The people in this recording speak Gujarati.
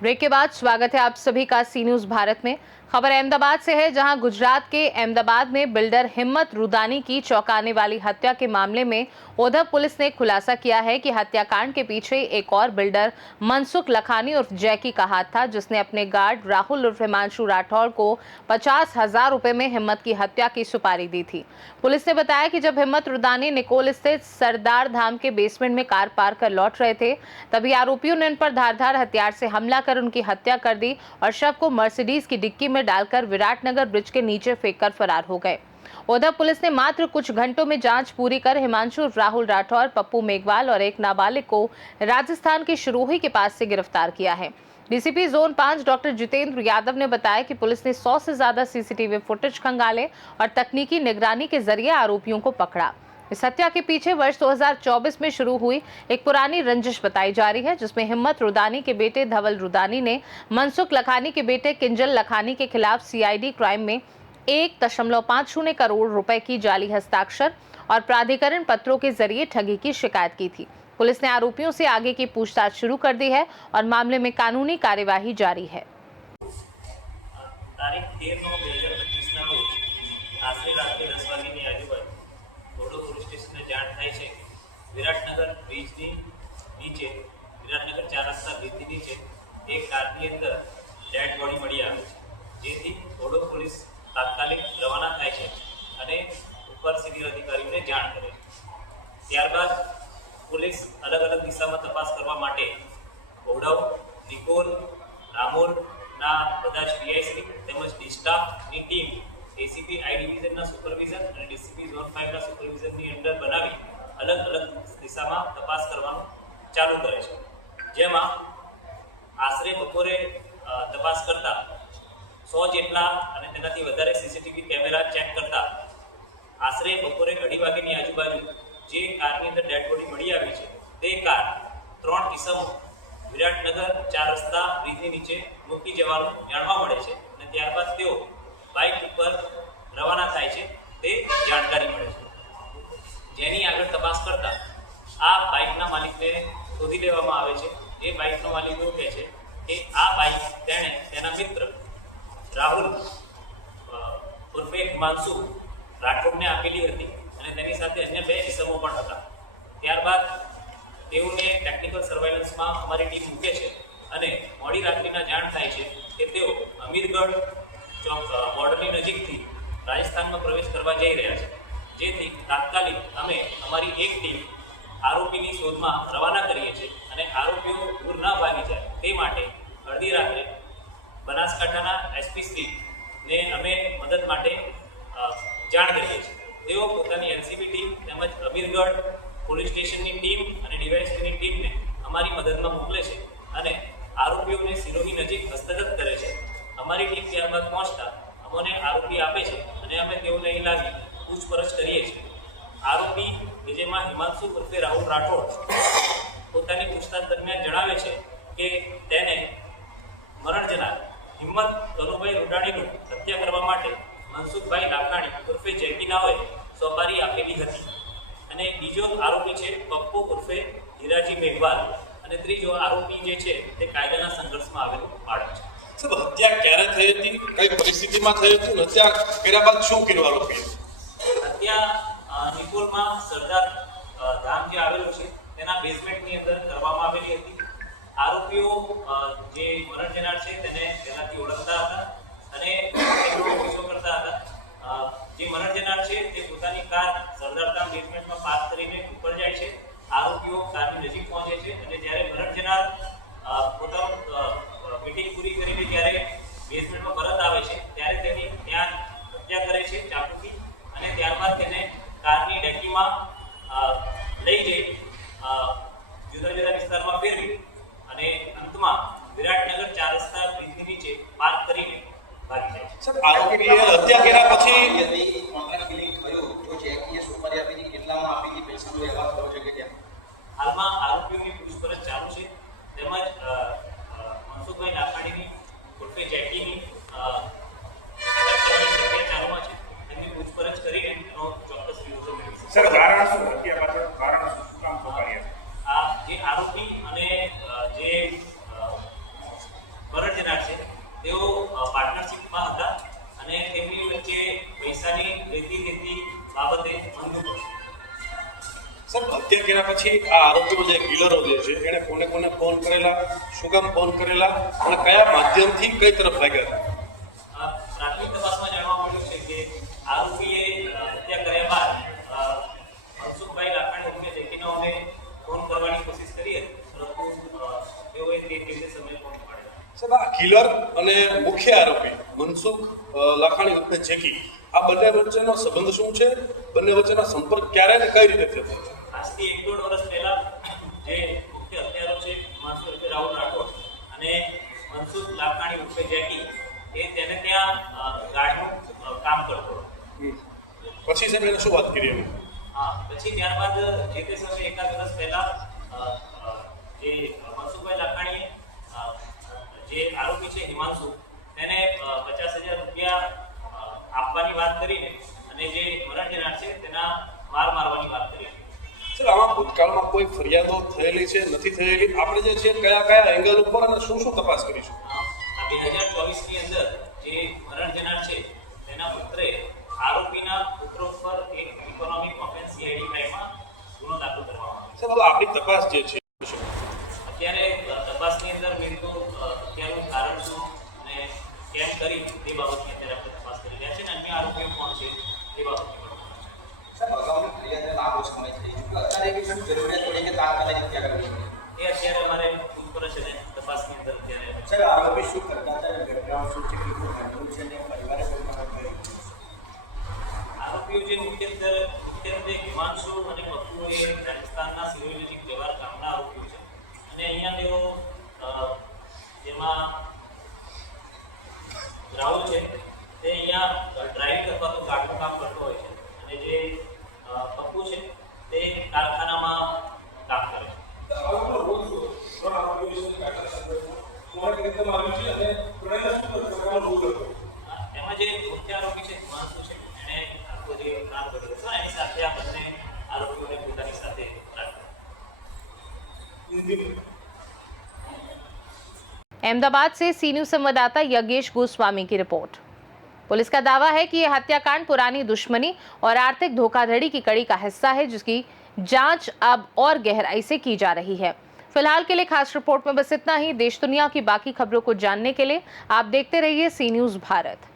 ब्रेक के बाद स्वागत है आप सभी का सी न्यूज भारत में। खबर अहमदाबाद से है, जहां गुजरात के अहमदाबाद में बिल्डर हिम्मत रुदानी की चौंकाने वाली हत्या के मामले में उधव पुलिस ने खुलासा किया है कि हत्याकांड के पीछे एक और बिल्डर मनसुख लखानी उर्फ जैकी का हाथ था, जिसने अपने गार्ड राहुल उर्फ हिमांशु राठौड़ को 50,000 रुपए में हिम्मत की हत्या की सुपारी दी थी। पुलिस ने बताया कि जब हिम्मत रुदानी निकोल स्थित सरदार धाम के बेसमेंट में कार पार्क कर लौट रहे थे, तभी आरोपियों ने उन पर धारदार हथियार से हमला कर उनकी हत्या कर दी और शव को मर्सिडीज की डिक्की में डालकर विराटनगर ब्रिज के नीचे फेंककर फरार हो गए। उधर पुलिस ने मात्र कुछ घंटों में जांच पूरी कर हिमांशु राहुल राठौर, पप्पू मेघवाल और एक नाबालिग को राजस्थान के शिरोही के पास से गिरफ्तार किया है। DCP zone 5 doctor Jitendra Yadav ने बताया कि पुलिस ने 100 से ज्यादा सीसीटीवी फुटेज खंगाले और तकनीकी निगरानी के जरिए आरोपियों को पकड़ा। इस हत्या के पीछे वर्ष 2024 में शुरू हुई एक पुरानी रंजिश बताई जा रही है, जिसमें हिम्मत रुदानी के बेटे धवल रुदानी ने मनसुख लखानी के बेटे किंजल लखानी के खिलाफ सीआईडी क्राइम में 1.50 करोड़ रुपए की जाली हस्ताक्षर और प्राधिकरण पत्रों के जरिए ठगी की शिकायत की थी। पुलिस ने आरोपियों से आगे की पूछताछ शुरू कर दी है और मामले में कानूनी कार्यवाही जारी है। तारीख 13/9/2025 ના રોજ આશરે રાત્રે 10 વાગ્યાની આજુબાજુ ઘોડો પોલીસ સ્ટેશનને જાણ થાય છે વિરાટનગર બ્રિજની નીચે વિરાટનગર 4 રસ્તા બ્રિજની નીચે એક કારની અંદર ડેડ બોડી મળી આવે છે, જેથી ઘોડો પોલીસ તાત્કાલિક રવાના થાય છે અને ઉપર સિનિયર અધિકારીઓને જાણ કરે છે। ત્યારબાદ પોલીસ અલગ અલગ દિશામાં તપાસ કરવા માટે ઘોડાઉ, નિકોલ, રામોલના બધા જ પીઆઈસી તેમજ ડિસ્ટાફની ટીમ એસીપી આઈ ડિવિઝનના સુપરવિઝન અને ડીસીપી ઝોન 5ના સુપરવિઝનની અંડર બનાવી અલગ અલગ દિશામાં તપાસ કરવાનું ચાલુ કરે છે, જેમાં આશરે બપોરે તપાસ કરતા 100 જેટલા અને તેનાથી વધારે સીસીટીવી કેમેરા ચેક કરતા આશરે બપોરે 2:30 વાગ્યાની આજુબાજુ જે કારની અંદર ડેડ બોડી મળી આવી છે તે કાર 3 કિસ્સાઓ વિરાટનગર 4 રસ્તા બ્રિજની નીચે મૂકી જવાનું જાણવા મળે છે અને ત્યારબાદ તેઓ બાઇક ઉપર રવાના થાય છે તે જાણકારી મળે છે, જેની આગળ તપાસ કરતા આ બાઇકના માલિકને શોધી લેવામાં આવે છે। એ બાઇકનો માલિક એવું કહે છે કે આ બાઇક તેણે તેના મિત્ર રાહુલ ઉર્ફે હિમાંશુ રાઠોડને આપેલી હતી અને તેની સાથે અન્ય 2 કિસ્સાઓ પણ હતા। ત્યારબાદ તેઓને ટેકનિકલ સર્વેલન્સમાં અમારી ટીમ મૂકે છે અને મોડી રાત્રિના જાણ થાય છે કે તેઓ અમીરગઢ બોર્ડરની નજીકથી રાજસ્થાનમાં પ્રવેશ કરવા જઈ રહ્યા છે, જેથી તાત્કાલિક અમે અમારી એક ટીમ આરોપીની શોધમાં રવાના કરીએ છીએ અને આરોપીઓ દૂર ન ભાગી જાય તે માટે અડધી રાત્રે બનાસકાંઠાના એસપીશ્રીને અમે મદદ માટે જાણ કરીએ છીએ। તેઓ પોતાની એનસીબી ટીમ તેમજ અમીરગઢ પોલીસ સ્ટેશનની ટીમ અને ડીવાયએસપીની ટીમને અમારી મદદમાં મોકલે છે અને આરોપીઓને સિરોહી નજીક હસ્તગત કરે છે। અમારી ટીમ ત્યારબાદ પહોંચતા અમને આરોપી આપે છે અને અમે તેઓને અહીં લાવી પૂછપરછ કરીએ છીએ। આરોપી કે જેમાં હિમાંશુ ઉર્ફે રાહુલ રાઠોડ પોતાની પૂછતાછ દરમિયાન જણાવે છે કે તેને મરણ જનાર હિમ્મત કનુભાઈ રૂડાણીનું હત્યા કરવા માટે મનસુખભાઈ લાખાણી ઉર્ફે જેકી નાઓએ સોપારી આપેલી હતી અને બીજો આરોપી છે પપ્પુ ઉર્ફે હીરાજી મેઘવાલ અને ત્રીજો આરોપી જે છે તે કાયદાના સંઘર્ષમાં આવેલો બાળક છે। સાહેબ, હત્યા ક્યારે થઈ હતી, કઈ પરિસ્થિતિમાં થઈ હતી, હત્યા કર્યા બાદ શું કર્યું આરોપીએ? હત્યા નિકોલમાં સરદાર ધામ જે આવેલું છે તેના બેઝમેન્ટની અંદર કરવામાં આવેલી હતી। આરોપીઓ જે મરણ જનાર છે તેને પહેલાથી ઓળખતા હતા અને તેનો પીછો કરતા હતા। જે મરણ જનાર છે તે પોતાની કાર સરદાર ધામ બેઝમેન્ટમાં પાર્ક કરીને ઉપર જાય છે। આરોપીઓ કારની નજીક પહોંચે છે અને જ્યારે મરણ જનાર પોતાનું મીટિંગ પૂરી કરીને જ્યારે બેઝમેન્ટમાં પરત આવે છે ત્યારે તેની ત્યાં હત્યા કરે છે ચાકુથી અને ત્યારબાદ તેને કારની ડેકીમાં લઈ જઈ જુદા જુદા વિસ્તારમાં ફેરવી અને અંતમાં વિરાટનગર 4 રસ્તા બ્રિજની નીચે પાર્ક કરીને ભાગી જાય છે। સાહેબ, આરોપીએ હત્યા કર્યા પછી यदि कॉन्ट्रैक्ट बिलिंग થયો તો જેકીએ સુપારી આપી હતી, કેટલામાં આપી હતી, પૈસાનો વ્યવહાર થયો છે કે કેમ? હાલમાં આરોપીઓની પૂછપરછ ચાલુ છે, તેમજ મનસુખભાઈ લાખાણીની ઉર્ફે જેકીની ચાલુમાં છે, તેમની પૂછપરછ કરીને એનો ચોક્કસ વિરોધ મેળવી સર કારણ શું હત્યા પાછળ કારણ શું કામ પકડ્યા? આ જે આરોપી અને જે મરણજનાર છે તેઓ પાર્ટનરશિપમાં હતા અને તેમની વચ્ચે પૈસાની લેતી બાબતે મંજૂર હતી. સર હત્યા કર્યા પછી આ આરોપીઓ જે કિલરો જે છે એને કોને કોને ફોન કરેલા, શું કામ ફોન કરેલા અને કયા માધ્યમથી કઈ તરફ ભાગ્યા? પ્રાથમિક તપાસમાં જાણવા મળ્યું છે કે આરોપીએ હત્યા કર્યા બાદ મનસુખભાઈ લાખાણી ઉર્ફે જેકીનાઓને ફોન કરવાની કોશિશ કરી હતી, પરંતુ તેઓએ તે સમયે ફોન પાડ્યો. સાહેબ આ કિલર અને મુખ્ય આરોપી મનસુખ લાખાણી ઉર્ફે જેકી આ બંને વચ્ચેનો સંબંધ શું છે? બંને વચ્ચેનો સંપર્ક ક્યારે અને કઈ રીતે થયો? આજથી 1-1.5 વર્ષ પહેલા જે મુખ્ય હત્યારો છે હિમાંશુ ઉર્ફે રાહુલ રાઠોડ અને મનસુખ લાખાણી ઉર્ફે જેકી એ તેને ત્યાં ગાર્ડનું કામ કરતો હતો. પછી સાહેબ એને શું વાત કરી એમ? હા, પછી ત્યારબાદ જે તે સમયે 1 વર્ષ પહેલા જે મનસુખભાઈ લાખાણીએ જે આરોપી છે હિમાંશુ તેને 50,000 રૂપિયા આપવાની વાત કરીને અને જે મરણજનાર છે તેના મારવાની વાત કરી. સર આમાં ભૂતકાળમાં કોઈ ફરિયાદો થયેલી છે, નથી થયેલી? આપણે જે છે કયા કયા એંગલ ઉપર અને શું શું તપાસ કરીશું? આ 2024ની અંદર જે મરણજનાર છે તેના પુત્રે આરોપીના પુત્ર ઉપર એક ઇકોનોમિક ઓફેન્સ CID ક્રાઇમમાં ગુનો દાખલ કરવામાં આવ્યો. સર હવે આપણી તપાસ જે છે અત્યારે તપાસની અંદર મેં તો હત્યાનું કારણ શું અને કેમ કરી તે બાબતની અત્યારે આપણે તપાસ કરી રહ્યા છે અને અન્ય આરોપીઓ કોણ છે તે બાબતની પણ સાહેબ અગાઉની ફરિયાદને લાંબો સમય થઈ ચૂક્યો, અત્યારે એવી શું જરૂરિયાત પડી કે તાત્કાલિક હત્યા કરવી પડે? એ અત્યારે અમારે પૂછપરછ અને તપાસની અંદર અત્યારે સાહેબ આરોપી શું કરતા હતા અને બેકગ્રાઉન્ડ શું છે, કેટલું ભણવું છે અને પરિવારે કોઈ મદદ કરી? આરોપીઓ જે મુખ્યત્વે હિમાંશુ અને પપ્પુ એ રાજસ્થાનના સિરોહી નજીક જવાર ગામના આરોપીઓ છે અને અહીંયા તેઓ જેમાં રાહુલ છે તે અહીંયા ડ્રાઇવિંગ અથવા તો ગાડીનું કામ કરતો હોય છે અને જે પપ્પુ છે તે કારખાનામાં કામ કરે છે. એમાં જે મુખ્ય આરોપી છે હિમાંશુ છે એણે આખો જે કામ કર્યું હતું એની સાથે આ બંને આરોપીઓને પોતાની સાથે રાખ્યા. अहमदाबाद से सी न्यूज संवाददाता यज्ञेश गोस्वामी की रिपोर्ट। पुलिस का दावा है कि यह हत्याकांड पुरानी दुश्मनी और आर्थिक धोखाधड़ी की कड़ी का हिस्सा है, जिसकी जांच अब और गहराई से की जा रही है। फिलहाल के लिए खास रिपोर्ट में बस इतना ही। देश दुनिया की बाकी खबरों को जानने के लिए आप देखते रहिए सी न्यूज भारत।